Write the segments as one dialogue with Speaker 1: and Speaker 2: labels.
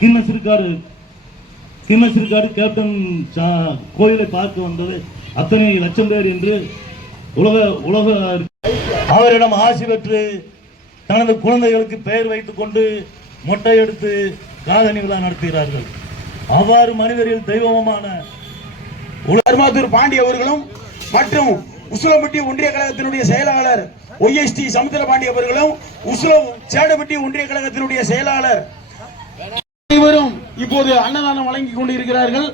Speaker 1: Guinness இருக்காரு Guinness இருக்காரு captain சா- கோயிலை பார்க்க வந்தது. அத்தனை லட்சம் பேர் என்று உலக உலக அவரிடம் ஆசி பெற்று தனது குழந்தைகளுக்கு பெயர் வைத்துக் கொண்டு மொட்டை எடுத்து காதணி விழா நடத்துகிறார்கள். அவ்வாறு மனிதரில் தெய்வமான
Speaker 2: கருமாத்தூர் பாண்டி அவர்களும் மற்றும் உசுலம்பட்டி ஒன்றிய கழகத்தினுடைய செயலாளர் ஒய்எஸ்டி சமுத்திரபாண்டி அவர்களும் உசுலம் சேடப்பட்டி ஒன்றிய கழகத்தினுடைய செயலாளர் இப்போது அன்னதானம் வழங்கி கொண்டிருக்கிறார்கள்.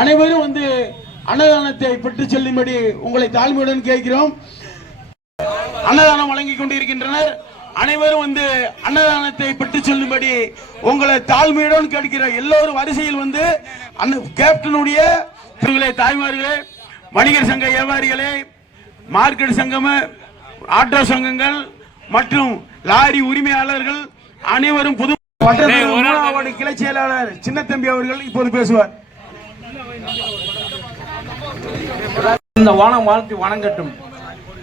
Speaker 2: அனைவரும் வந்து அன்னதானத்தை பெற்று செல்லும்படி உங்களை தாழ்மையுடன் கேட்கிறோம். அன்னதானம் வழங்கி கொண்டிருக்கின்றனர். அனைவரும் வந்து அன்னதானத்தை பெற்று செல்லும்படி உங்களை தாழ்மையுடன் கேட்கிறோம் எல்லோரும் வரிசையில் வந்து அந்த கேப்டனுடைய பிரிவுகளே தாய்மார்களே வணிகர் சங்க வியாபாரிகளே மார்க்கெட் சங்கம் ஆட்டோ சங்கங்கள் மற்றும் லாரி உரிமையாளர்கள் அனைவரும் புது மூணாவது கிளை செயலாளர் சின்னத்தம்பி அவர்கள் இப்போது பேசுவார்.
Speaker 3: இந்த வானம் வாழ்த்தி வணங்கட்டும்.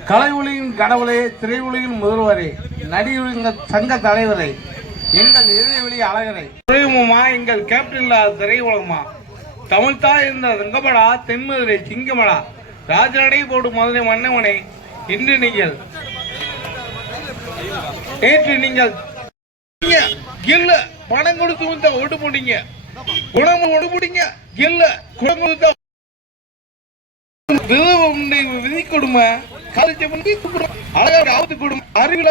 Speaker 3: கலை உலகின் கடவுளே திரை உலகின் முதல்வரே நடிகர் சங்க தலைவரை எங்கள் இறைவெளி அழகரை. துறைமுகமா எங்கள் கேப்டன் இல்லாத திரை உலகமா தமிழ் தாய் இருந்த ரங்கமடா தென்மதுரை சிங்கமடா ராஜநடை போடும் மதுரை மன்னவனே இன்று நீங்கள் நேற்று நீங்கள் இல்ல பணம் கொடுத்து வந்தா ஓட்டு போட்டீங்க. குணம் ஓட்டு போட்டீங்க. இல்ல குணம் கொடுத்த விதி கொடுமை. காலேஜ் அழகா ஆபத்து கொடுமை. அறிவில